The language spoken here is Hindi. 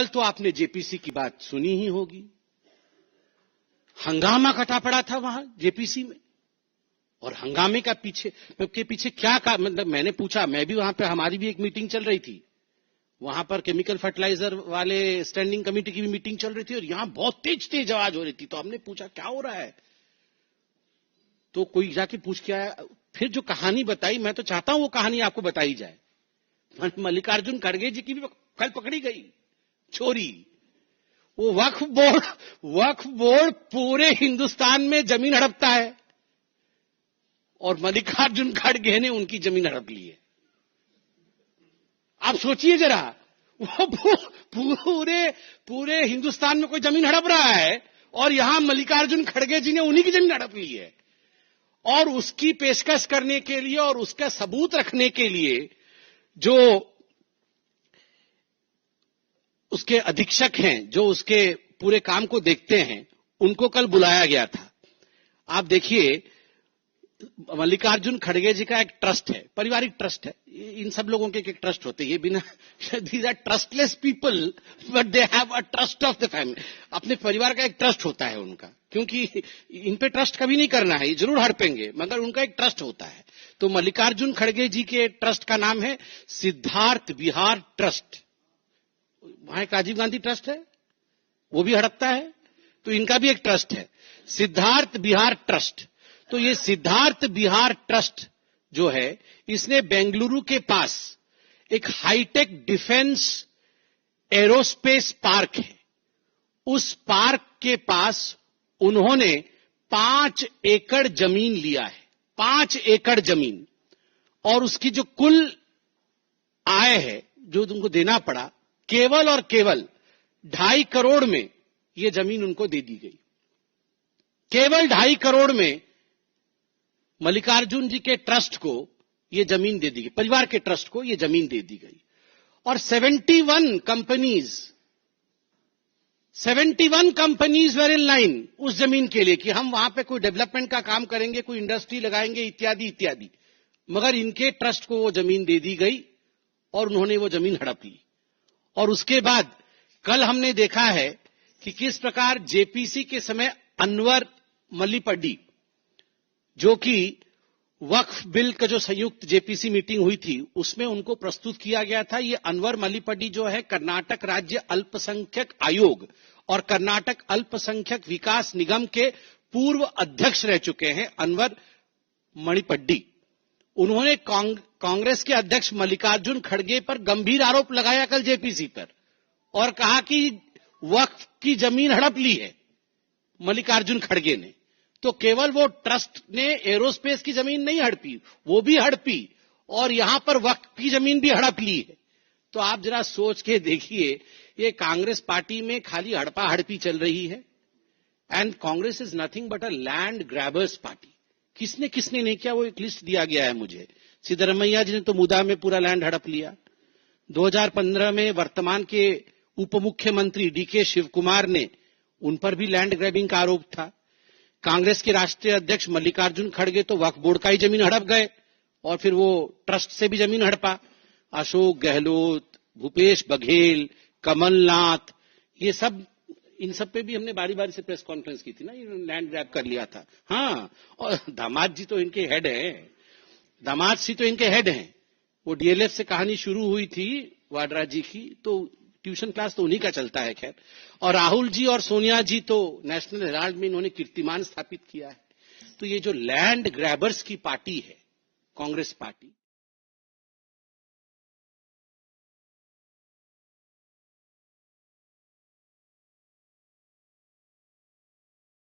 कल तो आपने जेपीसी की बात सुनी ही होगी। हंगामा कटा पड़ा था वहां जेपीसी में, और हंगामे के पीछे क्या मतलब मैंने पूछा, मैं भी वहां पे, हमारी भी एक मीटिंग चल रही थी, वहां पर केमिकल फर्टिलाइजर वाले स्टैंडिंग कमेटी की भी मीटिंग चल रही थी, और यहां बहुत तेज तेज आवाज हो रही थी। तो हमने पूछा क्या हो रहा है, तो कोई जाके पूछ के आया, फिर जो कहानी बताई, मैं तो चाहता हूं वो कहानी आपको बताई जाए। मल्लिकार्जुन खड़गे जी की भी कल पकड़ी गई चोरी। वो वक्फ बोर्ड पूरे हिंदुस्तान में जमीन हड़पता है, और मल्लिकार्जुन खड़गे ने उनकी जमीन हड़प ली है। आप सोचिए जरा, वो पूरे हिंदुस्तान में कोई जमीन हड़प रहा है, और यहां मल्लिकार्जुन खड़गे जी ने उन्हीं की जमीन हड़प ली है। और उसकी पेशकश करने के लिए और उसका सबूत रखने के लिए जो उसके अधीक्षक हैं, जो उसके पूरे काम को देखते हैं, उनको कल बुलाया गया था। आप देखिए, मल्लिकार्जुन खड़गे जी का एक ट्रस्ट है, पारिवारिक ट्रस्ट है। इन सब लोगों के एक ट्रस्ट होते हैं, ये बिना, these are trustless people but they have a trust of the family. अपने परिवार का एक ट्रस्ट होता है उनका, क्योंकि इन पे ट्रस्ट कभी नहीं करना है, ये जरूर हड़पेंगे, मगर उनका एक ट्रस्ट होता है। तो मल्लिकार्जुन खड़गे जी के ट्रस्ट का नाम है सिद्धार्थ विहार ट्रस्ट। वहां एक राजीव गांधी ट्रस्ट है, वो भी हड़पता है, तो इनका भी एक ट्रस्ट है, सिद्धार्थ विहार ट्रस्ट। तो ये सिद्धार्थ विहार ट्रस्ट जो है, इसने बेंगलुरु के पास एक हाईटेक डिफेंस एरोस्पेस पार्क है, उस पार्क के पास उन्होंने 5 एकड़ जमीन लिया है, 5 एकड़ जमीन, और उसकी जो कुल आय है जो तुमको देना पड़ा, केवल और केवल 2.5 करोड़ में यह जमीन उनको दे दी गई। केवल 2.5 करोड़ में मल्लिकार्जुन जी के ट्रस्ट को यह जमीन दे दी गई, परिवार के ट्रस्ट को यह जमीन दे दी गई। और 71 कंपनीज वर इन लाइन उस जमीन के लिए कि हम वहां पे कोई डेवलपमेंट का काम करेंगे, कोई इंडस्ट्री लगाएंगे, इत्यादि इत्यादि। मगर इनके ट्रस्ट को वो जमीन दे दी गई और उन्होंने वो जमीन हड़प ली। और उसके बाद कल हमने देखा है कि किस प्रकार जेपीसी के समय अनवर मल्लीपड्डी, जो कि वक्फ बिल का जो संयुक्त जेपीसी मीटिंग हुई थी, उसमें उनको प्रस्तुत किया गया था। ये अनवर मल्लीपड्डी जो है, कर्नाटक राज्य अल्पसंख्यक आयोग और कर्नाटक अल्पसंख्यक विकास निगम के पूर्व अध्यक्ष रह चुके हैं, अनवर मणिपड्डी। उन्होंने कांग्रेस के अध्यक्ष मल्लिकार्जुन खड़गे पर गंभीर आरोप लगाया कल जेपीसी पर, और कहा कि वक्फ की जमीन हड़प ली है मल्लिकार्जुन खड़गे ने। तो केवल वो ट्रस्ट ने एरोस्पेस की जमीन नहीं हड़पी, वो भी हड़पी, और यहां पर वक्फ की जमीन भी हड़प ली है। तो आप जरा सोच के देखिए, ये कांग्रेस पार्टी में खाली हड़पा हड़पी चल रही है। And Congress is nothing but a land grabbers party. किसने किसने नहीं किया, वो एक लिस्ट दिया गया है मुझे। सिद्धरमैया जी ने तो मुदा में पूरा लैंड हड़प लिया। 2015 में वर्तमान के उप मुख्यमंत्री डीके शिव कुमार ने, उन पर भी लैंड ग्रैबिंग का आरोप था। कांग्रेस के राष्ट्रीय अध्यक्ष मल्लिकार्जुन खड़गे तो वक्फ बोर्ड का ही जमीन हड़प गए, और फिर वो ट्रस्ट से भी जमीन हड़पा। अशोक गहलोत, भूपेश बघेल, कमलनाथ, ये सब, इन सब पे भी हमने बारी बारी से प्रेस कॉन्फ्रेंस की थी ना, लैंड ग्रैब कर लिया था। हाँ, और दामाद जी तो इनके हेड हैं, दामाद जी तो इनके हेड हैं। वो डीएलएफ से कहानी शुरू हुई थी वाड्रा जी की, तो ट्यूशन क्लास तो उन्हीं का चलता है खैर। और राहुल जी और सोनिया जी तो नेशनल हेराल्ड में इन्होंने कीर्तिमान स्थापित किया है। तो ये जो लैंड ग्रैबर्स की पार्टी है कांग्रेस पार्टी,